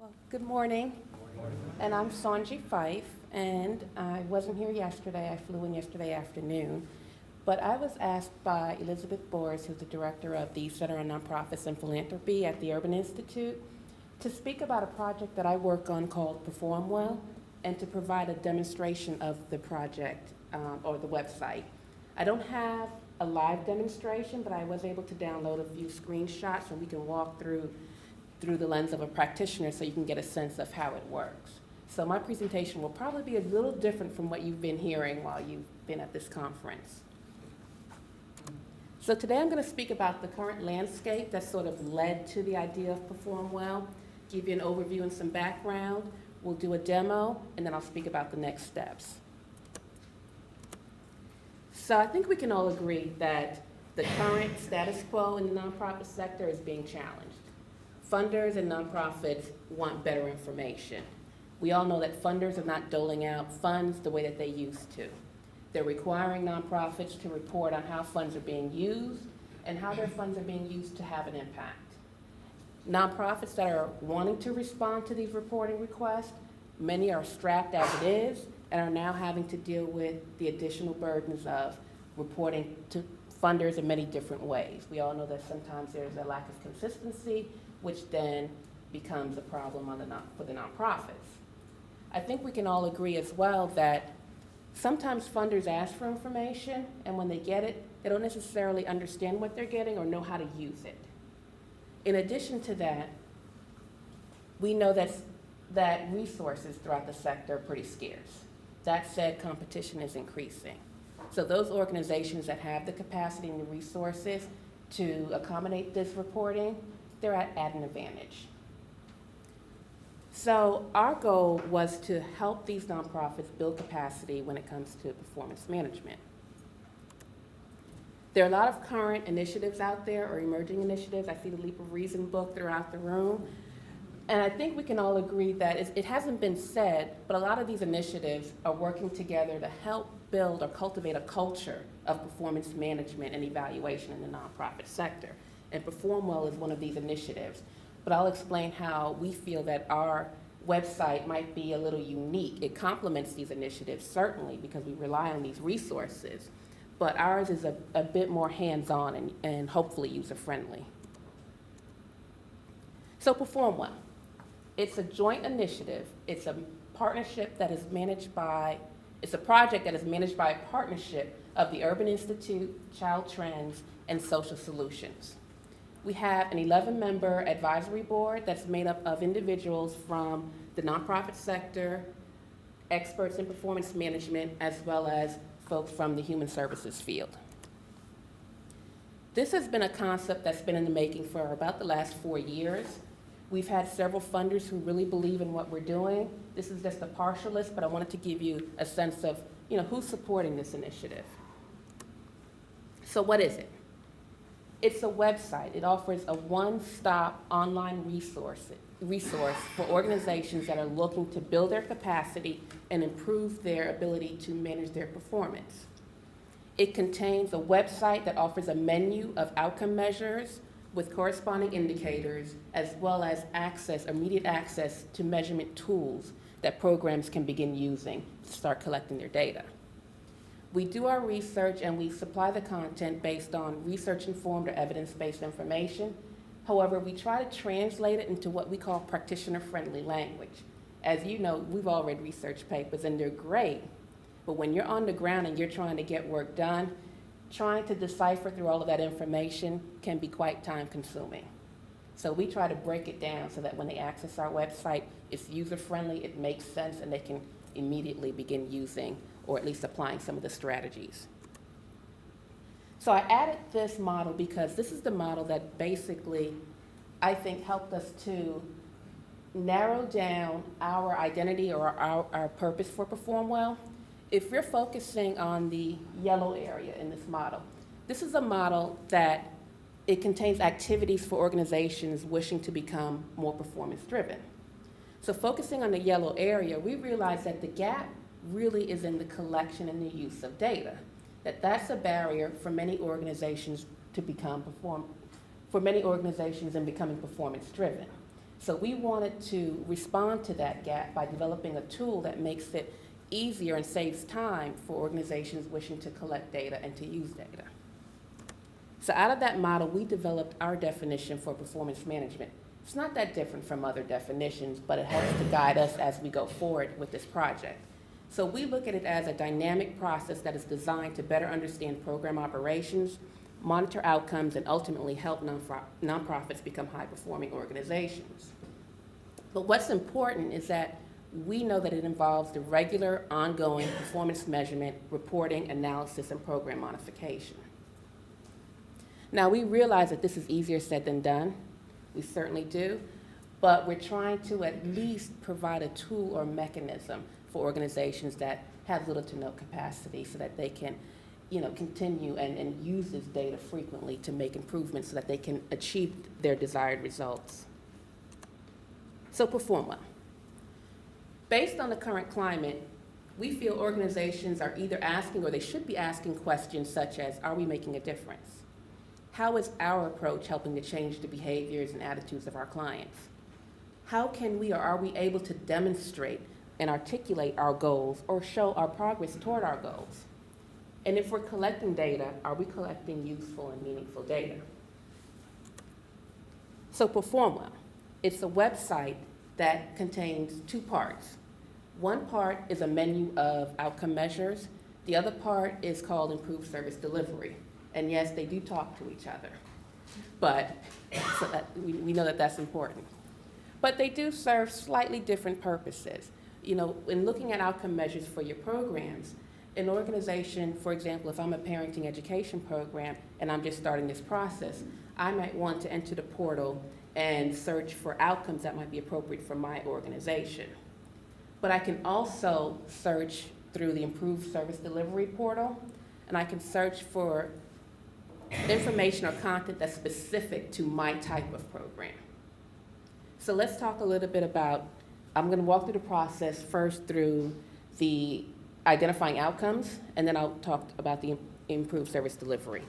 Well, good morning. And I'm Saunji Fyffe, and I wasn't here yesterday. I flew in yesterday afternoon. But I was asked by Elizabeth Boris, who's the director of the Center on Nonprofits and Philanthropy at the Urban Institute, to speak about a project that I work on called Perform Well, and to provide a demonstration of the project or the website. I don't have a live demonstration, but I was able to download a few screenshots, and we can walk through the lens of a practitioner so you can get a sense of how it works. So my presentation will probably be a little different from what you've been hearing while you've been at this conference. So today I'm going to speak about the current landscape that sort of led to the idea of Perform Well, give you an overview and some background. We'll do a demo, and then I'll speak about the next steps. So I think we can all agree that the current status quo in the nonprofit sector is being challenged. Funders and nonprofits want better information. We all know that funders are not doling out funds the way that they used to. They're requiring nonprofits to report on how funds are being used and how their funds are being used to have an impact. Nonprofits that are wanting to respond to these reporting requests, many are strapped as it is and are now having to deal with the additional burdens of reporting to funders in many different ways. We all know that sometimes there's a lack of consistency, which then becomes a problem for the nonprofits. I think we can all agree as well that sometimes funders ask for information, and when they get it, they don't necessarily understand what they're getting or know how to use it. In addition to that, we know that resources throughout the sector are pretty scarce. That said, competition is increasing. So those organizations that have the capacity and the resources to accommodate this reporting, they're at an advantage. So our goal was to help these nonprofits build capacity when it comes to performance management. There are a lot of current initiatives out there, or emerging initiatives. I see the Leap of Reason book throughout the room. And I think we can all agree that it hasn't been said, but a lot of these initiatives are working together to help build or cultivate a culture of performance management and evaluation in the nonprofit sector. And Perform Well is one of these initiatives. But I'll explain how we feel that our website might be a little unique. It complements these initiatives, certainly, because we rely on these resources. But ours is a bit more hands-on and hopefully user-friendly. So Perform Well. It's a joint initiative. It's a partnership that is managed by, it's a project that is managed by a partnership of the Urban Institute, Child Trends, and Social Solutions. We have an 11-member advisory board that's made up of individuals from the nonprofit sector, experts in performance management, as well as folks from the human services field. This has been a concept that's been in the making for about the last 4 years. We've had several funders who really believe in what we're doing. This is just a partial list, but I wanted to give you a sense of, who's supporting this initiative. So what is it? It's a website. It offers a one-stop online resource for organizations that are looking to build their capacity and improve their ability to manage their performance. It contains a website that offers a menu of outcome measures with corresponding indicators, as well as immediate access to measurement tools that programs can begin using to start collecting their data. We do our research and we supply the content based on research-informed or evidence-based information. However, we try to translate it into what we call practitioner-friendly language. As you know, we've all read research papers and they're great, but when you're on the ground and you're trying to get work done, trying to decipher through all of that information can be quite time-consuming. So we try to break it down so that when they access our website, it's user-friendly, it makes sense, and they can immediately begin using or at least applying some of the strategies. So I added this model because this is the model that basically, I think, helped us to narrow down our identity or our purpose for Perform Well. If we're focusing on the yellow area in this model, this is a model that it contains activities for organizations wishing to become more performance-driven. So focusing on the yellow area, we realize that the gap really is in the collection and the use of data. That's a barrier for many organizations to become for many organizations in becoming performance-driven. So we wanted to respond to that gap by developing a tool that makes it easier and saves time for organizations wishing to collect data and to use data. So out of that model, we developed our definition for performance management. It's not that different from other definitions, but it helps to guide us as we go forward with this project. So we look at it as a dynamic process that is designed to better understand program operations, monitor outcomes, and ultimately help nonprofits become high-performing organizations. But what's important is that we know that it involves the regular, ongoing performance measurement, reporting, analysis, and program modification. Now, we realize that this is easier said than done. We certainly do. But we're trying to at least provide a tool or mechanism for organizations that have little to no capacity so that they can continue and use this data frequently to make improvements so that they can achieve their desired results. So perform well. Based on the current climate, we feel organizations are either asking or they should be asking questions such as, are we making a difference? How is our approach helping to change the behaviors and attitudes of our clients? How can we or are we able to demonstrate and articulate our goals or show our progress toward our goals? And if we're collecting data, are we collecting useful and meaningful data? So Perform Well. It's a website that contains two parts. One part is a menu of outcome measures. The other part is called Improved Service Delivery. And yes, they do talk to each other, but so that we know that that's important. But they do serve slightly different purposes. In looking at outcome measures for your programs, an organization, for example, if I'm a parenting education program and I'm just starting this process, I might want to enter the portal and search for outcomes that might be appropriate for my organization. But I can also search through the Improved Service Delivery portal, and I can search for information or content that's specific to my type of program. So let's talk a little bit about, I'm going to walk through the process first through the identifying outcomes, and then I'll talk about the improved service delivery.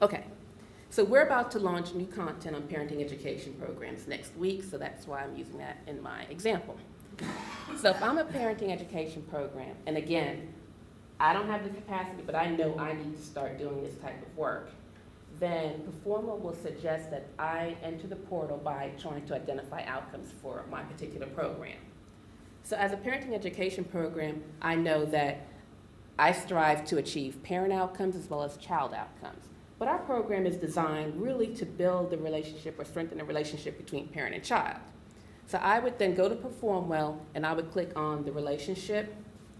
Okay, so we're about to launch new content on parenting education programs next week, so that's why I'm using that in my example. So if I'm a parenting education program, and again, I don't have the capacity, but I know I need to start doing this type of work, then Performa will suggest that I enter the portal by trying to identify outcomes for my particular program. So as a parenting education program, I know that I strive to achieve parent outcomes as well as child outcomes. But our program is designed really to build the relationship or strengthen the relationship between parent and child. So I would then go to Perform Well, and I would click on the Relationship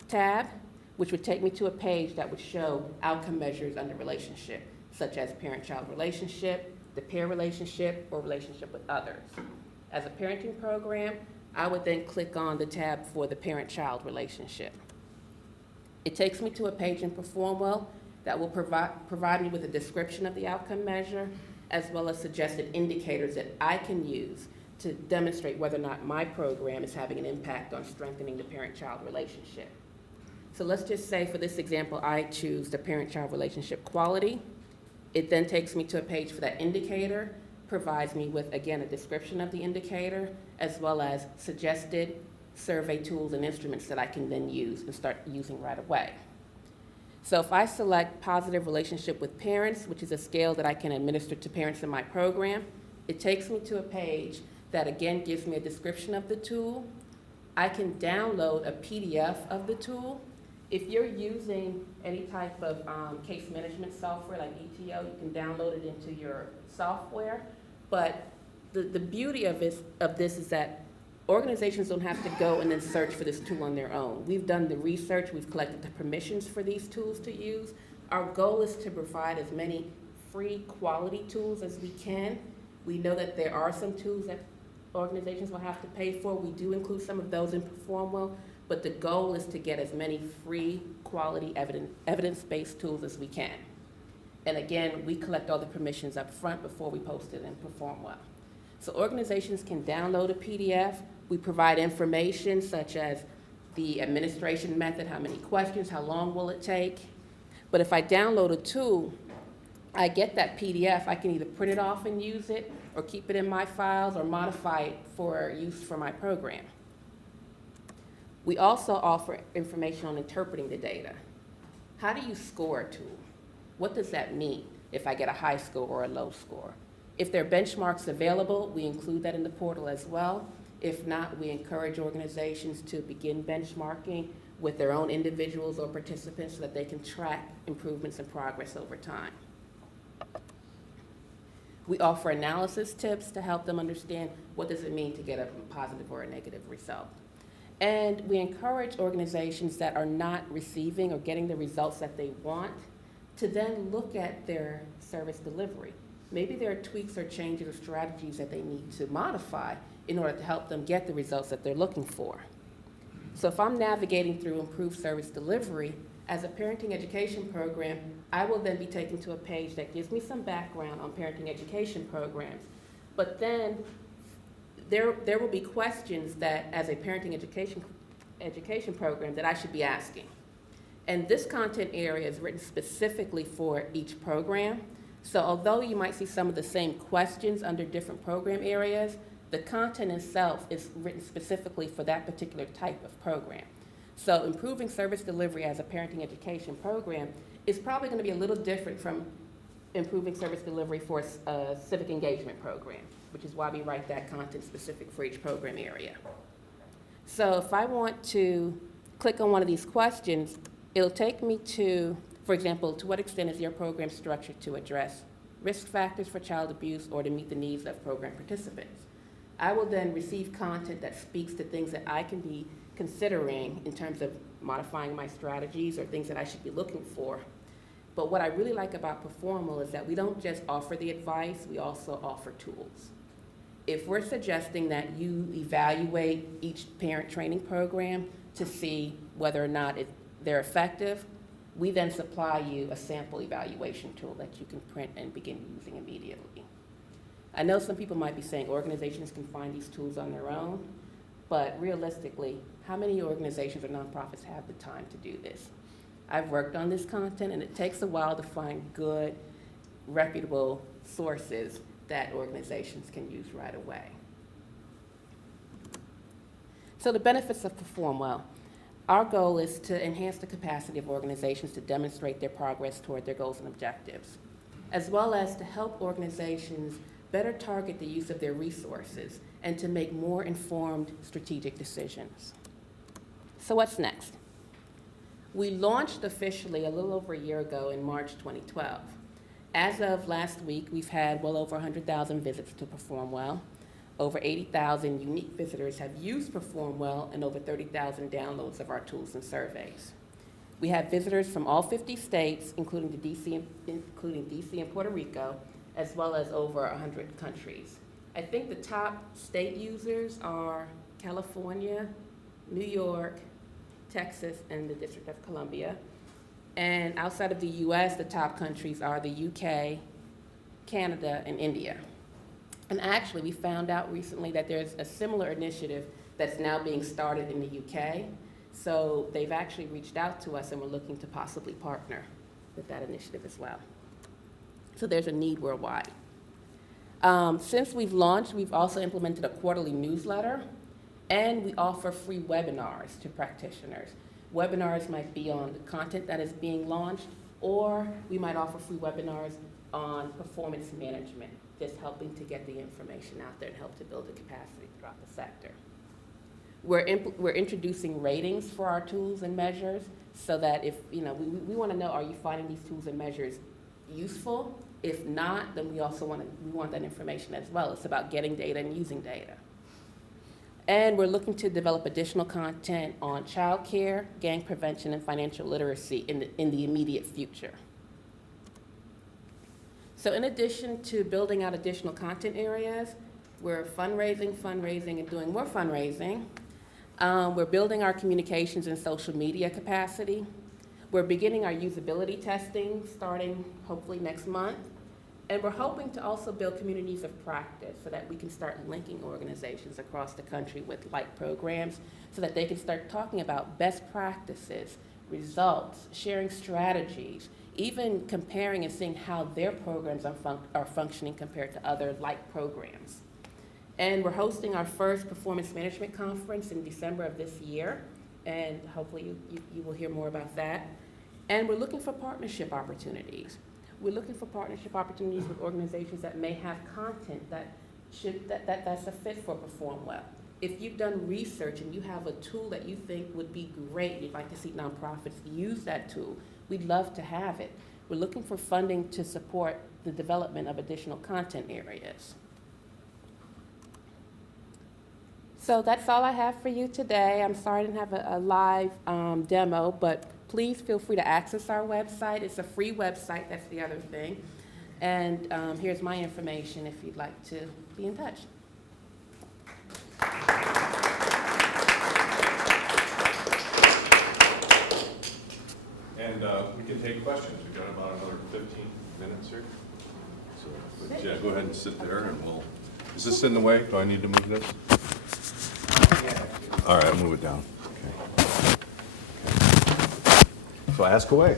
tab, which would take me to a page that would show outcome measures under relationship, such as parent-child relationship, the peer relationship, or relationship with others. As a parenting program, I would then click on the tab for the parent-child relationship. It takes me to a page in Perform Well that will provide me with a description of the outcome measure, as well as suggested indicators that I can use to demonstrate whether or not my program is having an impact on strengthening the parent-child relationship. So let's just say for this example, I choose the parent-child relationship quality. It then takes me to a page for that indicator, provides me with, again, a description of the indicator, as well as suggested survey tools and instruments that I can then use and start using right away. So if I select positive relationship with parents, which is a scale that I can administer to parents in my program, it takes me to a page that again gives me a description of the tool. I can download a PDF of the tool. If you're using any type of case management software like ETO, you can download it into your software. But the beauty of this is that organizations don't have to go and then search for this tool on their own. We've done the research, we've collected the permissions for these tools to use. Our goal is to provide as many free quality tools as we can. We know that there are some tools that organizations will have to pay for. We do include some of those in Perform Well, but the goal is to get as many free quality evidence-based tools as we can. And again, we collect all the permissions up front before we post it in Perform Well. So organizations can download a PDF. We provide information such as the administration method, how many questions, how long will it take. But if I download a tool, I get that PDF, I can either print it off and use it, or keep it in my files, or modify it for use for my program. We also offer information on interpreting the data. How do you score a tool? What does that mean if I get a high score or a low score? If there are benchmarks available, we include that in the portal as well. If not, we encourage organizations to begin benchmarking with their own individuals or participants so that they can track improvements and progress over time. We offer analysis tips to help them understand what does it mean to get a positive or a negative result. And we encourage organizations that are not receiving or getting the results that they want to then look at their service delivery. Maybe there are tweaks or changes or strategies that they need to modify in order to help them get the results that they're looking for. So if I'm navigating through improved service delivery, as a parenting education program, I will then be taken to a page that gives me some background on parenting education programs. But then there will be questions that, as a parenting education program, that I should be asking. And this content area is written specifically for each program. So although you might see some of the same questions under different program areas, the content itself is written specifically for that particular type of program. So improving service delivery as a parenting education program is probably going to be a little different from improving service delivery for a civic engagement program, which is why we write that content specific for each program area. So if I want to click on one of these questions, it'll take me to, for example, to what extent is your program structured to address risk factors for child abuse or to meet the needs of program participants? I will then receive content that speaks to things that I can be considering in terms of modifying my strategies or things that I should be looking for. But what I really like about Performal is that we don't just offer the advice, we also offer tools. If we're suggesting that you evaluate each parent training program to see whether or not they're effective, we then supply you a sample evaluation tool that you can print and begin using immediately. I know some people might be saying organizations can find these tools on their own, but realistically, how many organizations or nonprofits have the time to do this? I've worked on this content, and it takes a while to find good, reputable sources that organizations can use right away. So the benefits of Perform Well. Our goal is to enhance the capacity of organizations to demonstrate their progress toward their goals and objectives, as well as to help organizations better target the use of their resources and to make more informed strategic decisions. So what's next? We launched officially a little over a year ago in March 2012. As of last week, we've had well over 100,000 visits to Perform Well. Over 80,000 unique visitors have used Perform Well and over 30,000 downloads of our tools and surveys. We have visitors from all 50 states, including DC and Puerto Rico, as well as over 100 countries. I think the top state users are California, New York, Texas, and the District of Columbia. And outside of the US, the top countries are the UK, Canada, and India. And actually, we found out recently that there's a similar initiative that's now being started in the UK. So they've actually reached out to us, and we're looking to possibly partner with that initiative as well. So there's a need worldwide. Since we've launched, we've also implemented a quarterly newsletter, and we offer free webinars to practitioners. Webinars might be on the content that is being launched, or we might offer free webinars on performance management, just helping to get the information out there and help to build the capacity throughout the sector. We're introducing ratings for our tools and measures so that if, we want to know, are you finding these tools and measures useful? If not, then we want that information as well. It's about getting data and using data. And we're looking to develop additional content on child care, gang prevention, and financial literacy in the immediate future. So in addition to building out additional content areas, we're fundraising, and doing more fundraising. We're building our communications and social media capacity. We're beginning our usability testing starting hopefully next month. And we're hoping to also build communities of practice so that we can start linking organizations across the country with like programs so that they can start talking about best practices, results, sharing strategies, even comparing and seeing how their programs are functioning compared to other like programs. And we're hosting our first performance management conference in December of this year, and hopefully you will hear more about that. And we're looking for partnership opportunities. We're looking for partnership opportunities with organizations that may have content that's a fit for Perform Well. If you've done research and you have a tool that you think would be great, you'd like to see nonprofits use that tool, we'd love to have it. We're looking for funding to support the development of additional content areas. So that's all I have for you today. I'm sorry I didn't have a live demo, but please feel free to access our website. It's a free website, that's the other thing. And here's my information if you'd like to be in touch. And we can take questions. We've got about another 15 minutes here. So, but yeah, go ahead and sit there and we'll, is this in the way? Do I need to move this? All right, I'll move it down. Okay. So ask away.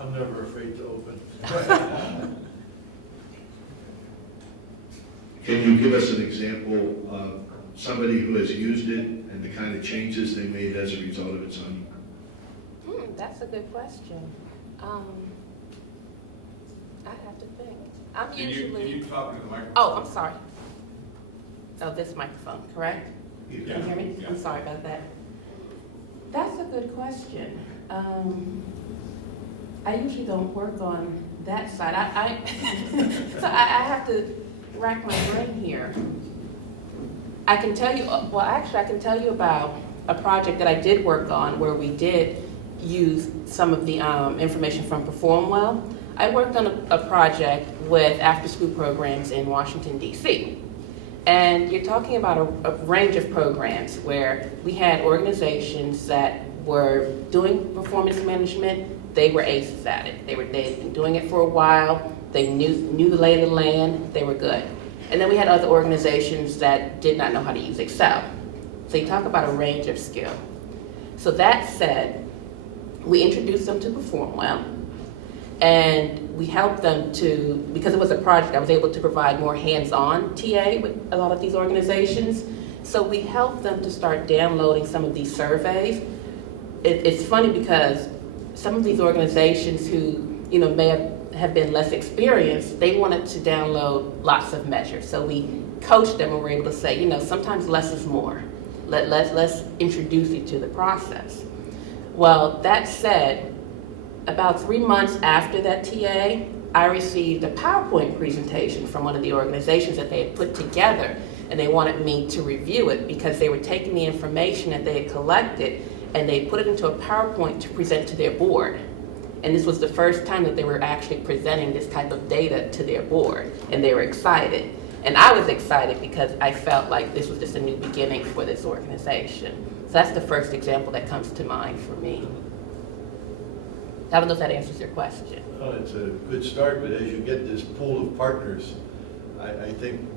I'm never afraid to open. Can you give us an example of somebody who has used it and the kind of changes they made as a result of it, Saunji? That's a good question. I'd have to think. Can you talk into the microphone? Oh, I'm sorry. Oh, this microphone, correct? Yeah. Can you hear me? Yeah. I'm sorry about that. That's a good question. I usually don't work on that side. So I have to rack my brain here. I can tell you, well, actually, I can tell you about a project that I did work on where we did use some of the information from Perform Well. I worked on a project with after-school programs in Washington, D.C. And you're talking about a range of programs where we had organizations that were doing performance management. They were aces at it. They'd been doing it for a while. They knew the lay of the land. They were good. And then we had other organizations that did not know how to use Excel. So you talk about a range of skill. So that said, we introduced them to Perform Well, and we helped them to, because it was a project, I was able to provide more hands-on TA with a lot of these organizations. So we helped them to start downloading some of these surveys. It's funny because some of these organizations who may have been less experienced, they wanted to download lots of measures. So we coached them and were able to say, sometimes less is more. Let's introduce you to the process. Well, that said, about 3 months after that TA, I received a PowerPoint presentation from one of the organizations that they had put together, and they wanted me to review it because they were taking the information that they had collected and they put it into a PowerPoint to present to their board. And this was the first time that they were actually presenting this type of data to their board, and they were excited. And I was excited because I felt like this was just a new beginning for this organization. So that's the first example that comes to mind for me. I don't know if that answers your question. Well, it's a good start, but as you get this pool of partners, I think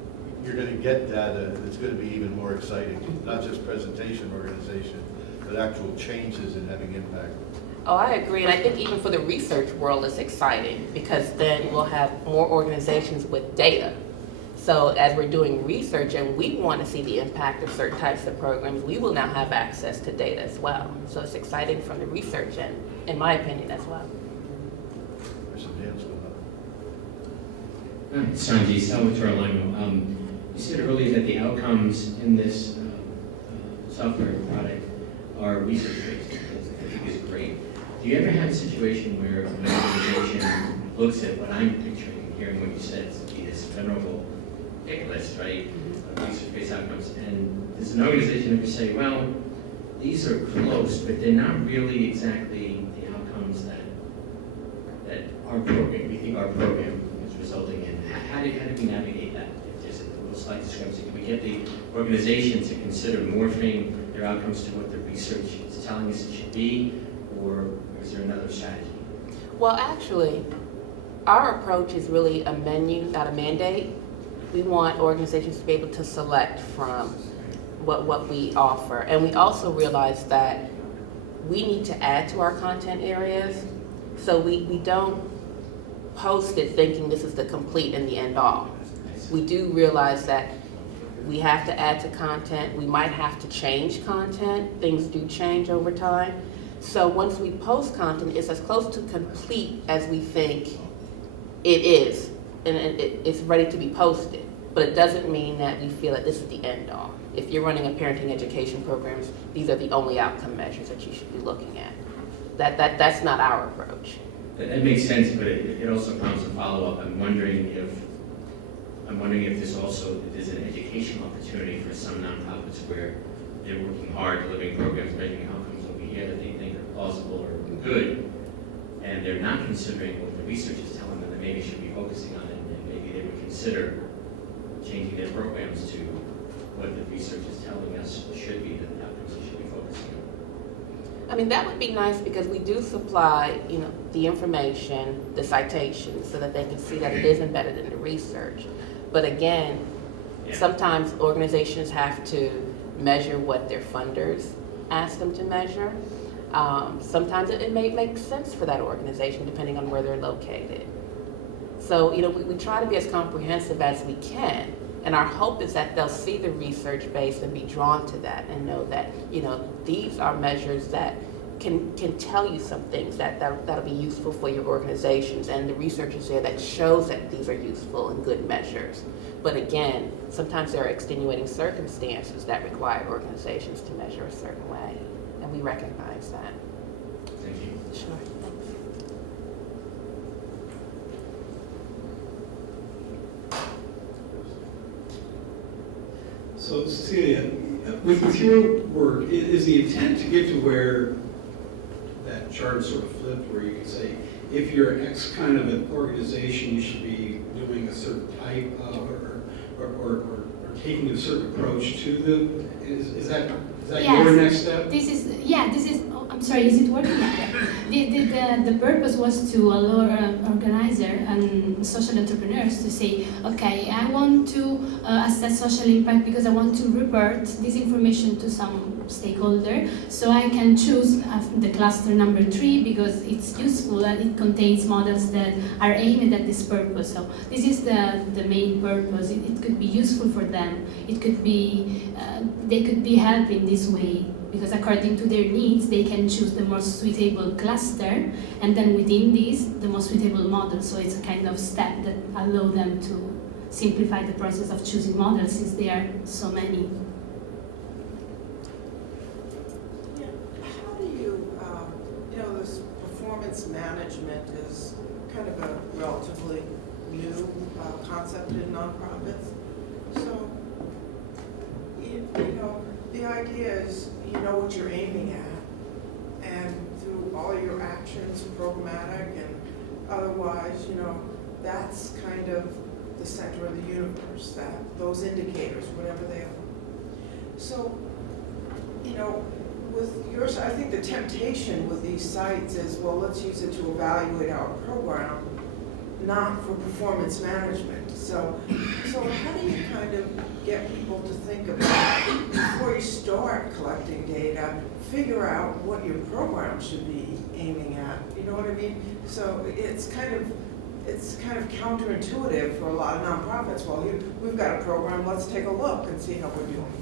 you're going to get data that's going to be even more exciting. Not just presentation organization, but actual changes and having impact. Oh, I agree, and I think even for the research world it's exciting because then we'll have more organizations with data. So as we're doing research and we want to see the impact of certain types of programs, we will now have access to data as well. So it's exciting from the research end, in my opinion, as well. There's some hands going up. Saunji, Salvatore Limo. You said earlier that the outcomes in this software product are research-based, which I think is great. Do you ever have a situation where an organization looks at what I'm picturing, hearing what you said, this venerable pick list, right, of research-based outcomes, and does an organization ever say, well, these are close, but they're not really exactly the outcomes that our program, we think our program is resulting in? How do we navigate that? If there's a little slight discrepancy, can we get the organization to consider morphing their outcomes to what the research is telling us it should be, or is there another strategy? Well, actually, our approach is really a menu, not a mandate. We want organizations to be able to select from what we offer. And we also realize that we need to add to our content areas. So we don't post it thinking this is the complete and the end all. We do realize that we have to add to content. We might have to change content. Things do change over time. So once we post content, it's as close to complete as we think it is, and it's ready to be posted. But it doesn't mean that we feel that this is the end all. If you're running a parenting education programs, these are the only outcome measures that you should be looking at. That's not our approach. That makes sense, but it also prompts a follow-up. I'm wondering if this also is an educational opportunity for some nonprofits where they're working hard, delivering programs, measuring outcomes over here that they think are plausible or good, and they're not considering what the research is telling them that maybe should be focusing on it, and maybe they would consider changing their programs to what the research is telling us should be the outcomes they should be focusing on. I mean, that would be nice because we do supply, the information, the citations, so that they can see that it is embedded in the research. But again, sometimes organizations have to measure what their funders ask them to measure. Sometimes it may make sense for that organization depending on where they're located. So, we try to be as comprehensive as we can. And our hope is that they'll see the research base and be drawn to that and know that, these are measures that can tell you some things that'll be useful for your organizations. And the research is there that shows that these are useful and good measures. But again, sometimes there are extenuating circumstances that require organizations to measure a certain way. And we recognize that. Thank you. Sure. So Cecilia, with your work, is the intent to get to where that chart sort of flipped, where you can say, if you're X kind of an organization, you should be doing a certain type of, or taking a certain approach to the, is that Yes. your next step? This is, I'm sorry, is it working like that? The purpose was to allow an organizer and social entrepreneurs to say, okay, I want to assess social impact because I want to report this information to some stakeholder, so I can choose the cluster number 3 because it's useful and it contains models that are aimed at this purpose. So this is the main purpose. It could be useful for them. It could be, they could be helped in this way, because according to their needs, they can choose the most suitable cluster, and then within this, the most suitable model. So it's a kind of step that allow them to simplify the process of choosing models, since there are so many. Yeah. How do you, this performance management is kind of a relatively new concept in nonprofits. So, the idea is you know what you're aiming at, and through all your actions, programmatic and otherwise, that's kind of the center of the universe, that those indicators, whatever they are. So, with yours, I think the temptation with these sites is, well, let's use it to evaluate our program, not for performance management. So how do you kind of get people to think about, before you start collecting data, figure out what your program should be aiming at? You know what I mean? So it's kind of counterintuitive for a lot of nonprofits. Well, we've got a program, let's take a look and see how we're doing.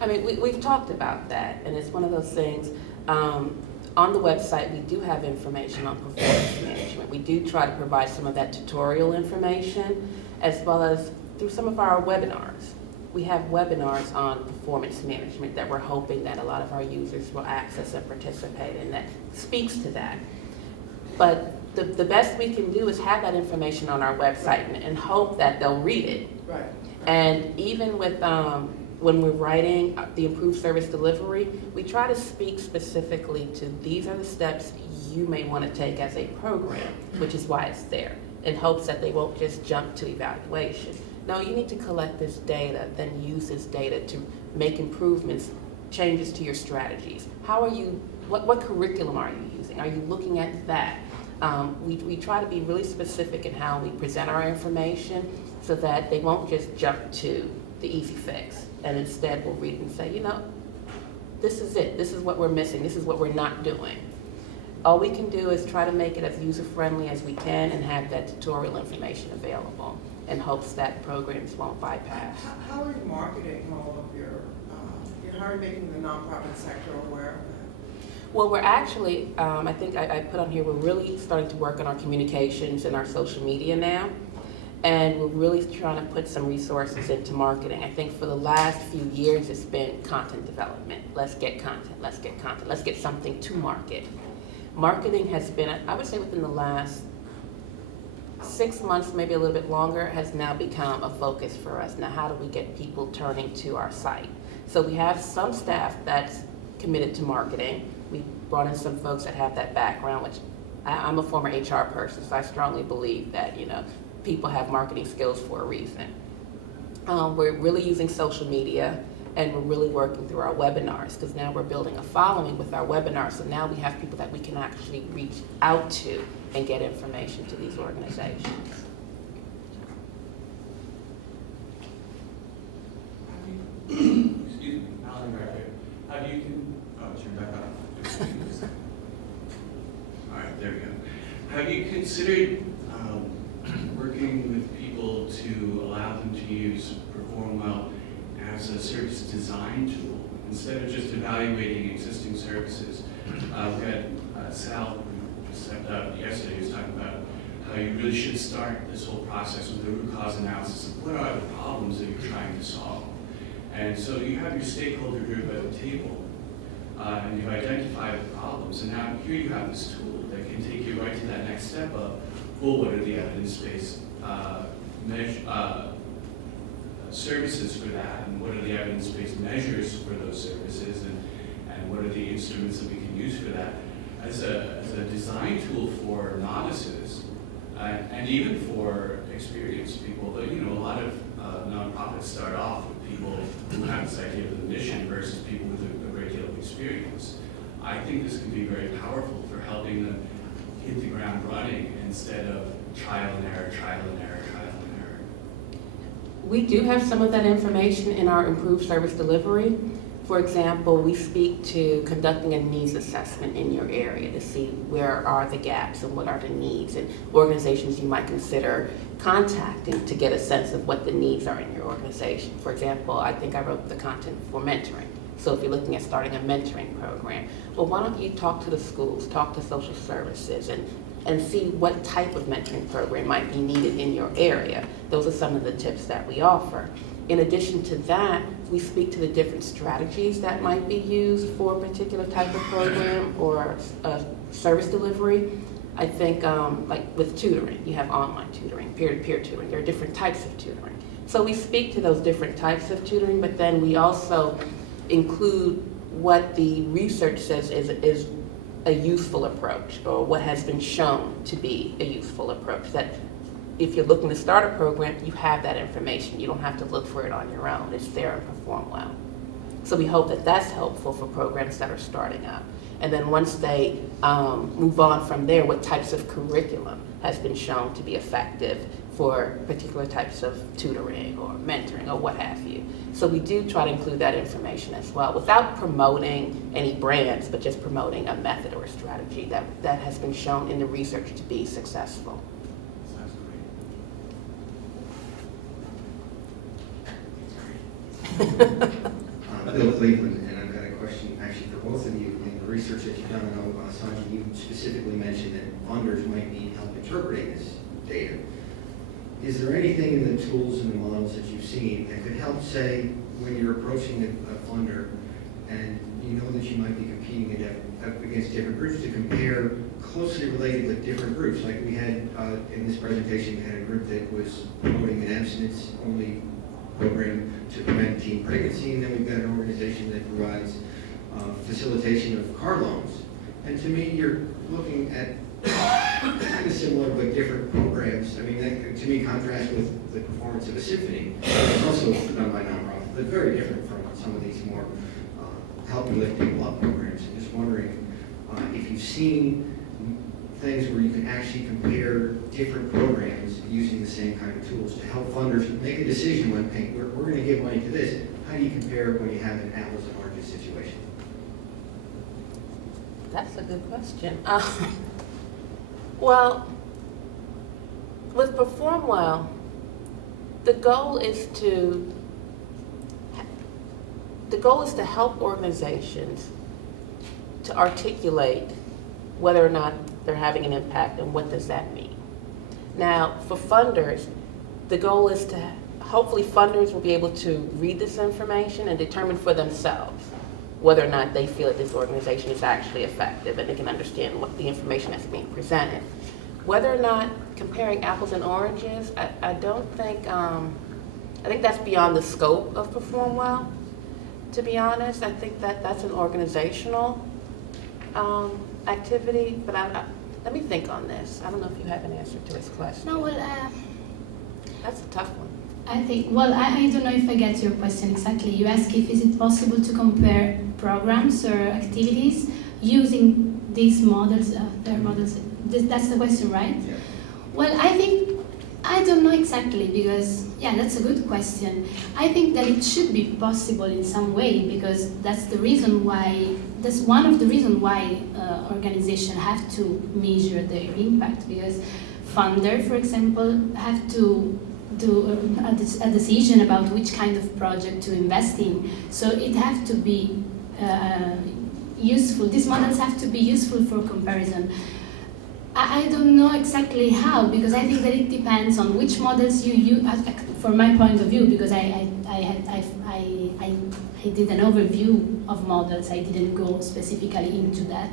I mean, we've talked about that, and it's one of those things. On the website, we do have information on performance management. We do try to provide some of that tutorial information, as well as through some of our webinars. We have webinars on performance management that we're hoping that a lot of our users will access and participate in, that speaks to that. But the best we can do is have that information on our website and hope that they'll read it. Right. And even with when we're writing the improved service delivery, we try to speak specifically to these are the steps you may want to take as a program, which is why it's there, in hopes that they won't just jump to evaluation. No, you need to collect this data, then use this data to make improvements, changes to your strategies. How are you, what curriculum are you using? Are you looking at that? We try to be really specific in how we present our information so that they won't just jump to the easy fix. and instead we'll read it and say, this is it, this is what we're missing, this is what we're not doing. All we can do is try to make it as user-friendly as we can and have that tutorial information available in hopes that programs won't bypass. How are you marketing all of how are you making the nonprofit sector aware of that? Well, we're actually, I think I put on here, we're really starting to work on our communications and our social media now. And we're really trying to put some resources into marketing. I think for the last few years, it's been content development. Let's get content, let's get content, let's get something to market. Marketing has been, I would say within the last 6 months, maybe a little bit longer, has now become a focus for us. Now, how do we get people turning to our site? So we have some staff that's committed to marketing. We brought in some folks that have that background, which I'm a former HR person, so I strongly believe that, people have marketing skills for a reason. We're really using social media, and we're really working through our webinars, because now we're building a following with our webinars. So now we have people that we can actually reach out to and get information to these organizations. Excuse me, Alan right here. Have you turn back on. All right, there we go. Have you considered working with people to allow them to use Perform Well as a service design tool instead of just evaluating existing services? We had Sal, who stepped up yesterday, he was talking about how you really should start this whole process with the root cause analysis of what are the problems that you're trying to solve. And so you have your stakeholder group at the table, and you've identified the problems, and now here you have this tool that can take you right to that next step of, well, what are the evidence-based services for that, and what are the evidence-based measures for those services, and what are the instruments that we can use for that as a design tool for novices, and even for experienced people. But a lot of nonprofits start off with people who have this idea of the mission versus people with a great deal of experience. I think this can be very powerful for helping them hit the ground running instead of trial and error, trial and error, trial and error. We do have some of that information in our improved service delivery. For example, we speak to conducting a needs assessment in your area to see where are the gaps and what are the needs, and organizations you might consider contacting to get a sense of what the needs are in your organization. For example, I think I wrote the content for mentoring. So if you're looking at starting a mentoring program, well, why don't you talk to the schools, talk to social services, and see what type of mentoring program might be needed in your area. Those are some of the tips that we offer. In addition to that, we speak to the different strategies that might be used for a particular type of program or service delivery. I think like with tutoring, you have online tutoring, peer-to-peer tutoring. There are different types of tutoring. So we speak to those different types of tutoring, but then we also include what the research says is a useful approach, or what has been shown to be a useful approach. That if you're looking to start a program, you have that information. You don't have to look for it on your own. It's there and Perform Well. So we hope that that's helpful for programs that are starting up. And then once they move on from there, what types of curriculum has been shown to be effective for particular types of tutoring or mentoring or what have you. So we do try to include that information as well, without promoting any brands, but just promoting a method or a strategy that has been shown in the research to be successful. Sounds great. Bill Cleveland, and I've got a question actually for both of you. In the research that you've done, I know, Saunji, you specifically mentioned that funders might need help interpreting this data. Is there anything in the tools and the models that you've seen that could help, say, when you're approaching a funder and you know that you might be competing against different groups, to compare closely related with different groups? Like we had in this presentation, we had a group that was promoting an abstinence-only program to prevent teen pregnancy, and then we've got an organization that provides facilitation of car loans. And to me, you're looking at kind of similar but different programs. I mean, that to me contrasts with the performance of a symphony. It's also done by nonprofit, but very different from some of these more helping lift people up programs. I'm just wondering if you've seen things where you can actually compare different programs using the same kind of tools to help funders make a decision when, hey, we're going to give money to this. how do you compare when you have an apples and oranges situation? That's a good question. Well, with Perform Well, the goal is to help organizations to articulate whether or not they're having an impact and what does that mean. Now, for funders, the goal is to, hopefully funders will be able to read this information and determine for themselves whether or not they feel that this organization is actually effective and they can understand what the information that's being presented. Whether or not comparing apples and oranges, I don't think, I think that's beyond the scope of Perform Well, to be honest. I think that that's an organizational activity, but let me think on this. I don't know if you have an answer to this question. No, well, That's a tough one. I think, well, I don't know if I get your question exactly. You ask if is it possible to compare programs or activities using these models, their models. That's the question, right? Yeah. Well, I don't know exactly because, yeah, that's a good question. I think that it should be possible in some way because that's one of the reasons why organizations have to measure their impact, because funders, for example, have to do a decision about which kind of project to invest in. So it has to be useful. These models have to be useful for comparison. I don't know exactly how, because I think that it depends on which models you use. From my point of view, because I did an overview of models, I didn't go specifically into that.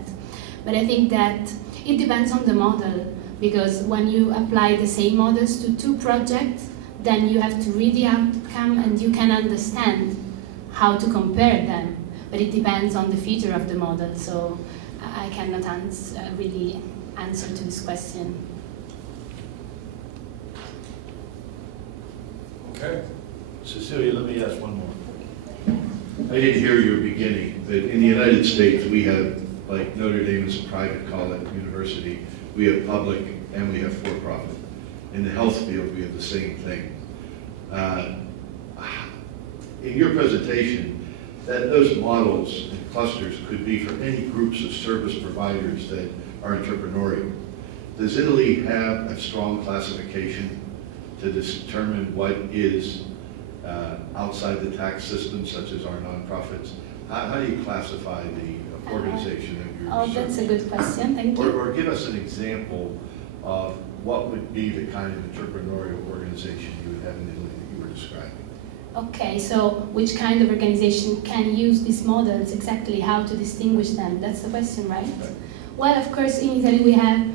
But I think that it depends on the model, because when you apply the same models to two projects, then you have to read the outcome and you can understand how to compare them. But it depends on the feature of the model, so I cannot really answer to this question. Okay. Cecilia, let me ask one more. I didn't hear your beginning, but in the United States, we have, like Notre Dame is a private college university, we have public and we have for-profit. In the health field, we have the same thing. In your presentation, that those models and clusters could be for any groups of service providers that are entrepreneurial. Does Italy have a strong classification to determine what is outside the tax system, such as our nonprofits? How do you classify the organization that you're Oh, that's a good question, thank you. Or give us an example of what would be the kind of entrepreneurial organization you would have in Italy that you were describing. Okay, so which kind of organization can use these models, exactly how to distinguish them? That's the question, right? Well, of course, in Italy we have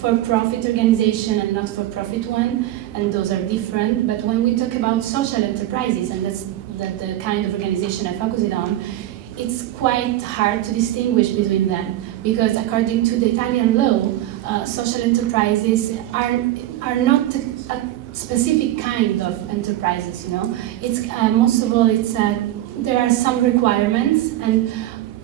for-profit organization and not-for-profit one, and those are different. But when we talk about social enterprises, and that's the kind of organization I focus it on, it's quite hard to distinguish between them, because according to the Italian law, social enterprises are not a specific kind of enterprises. You know, it's most of all there are some requirements, and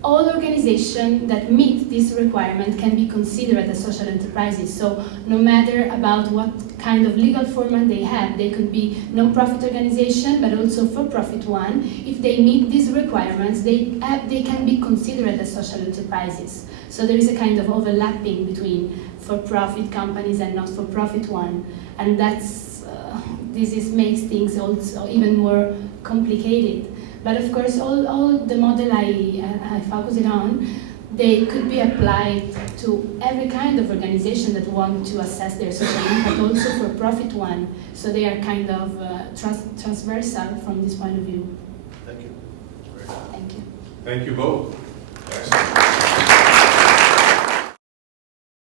all organizations that meet this requirement can be considered as social enterprises. So no matter about what kind of legal format they have, they could be non-profit organization, but also for-profit one. If they meet these requirements, they can be considered as social enterprises. So there is a kind of overlapping between for-profit companies and not-for-profit one, and this makes things also even more complicated. But of course, all the model I focus it on, they could be applied to every kind of organization that want to assess their social impact, also for profit one. So they are kind of transversal from this point of view. Thank you. Thank you. Thank you both.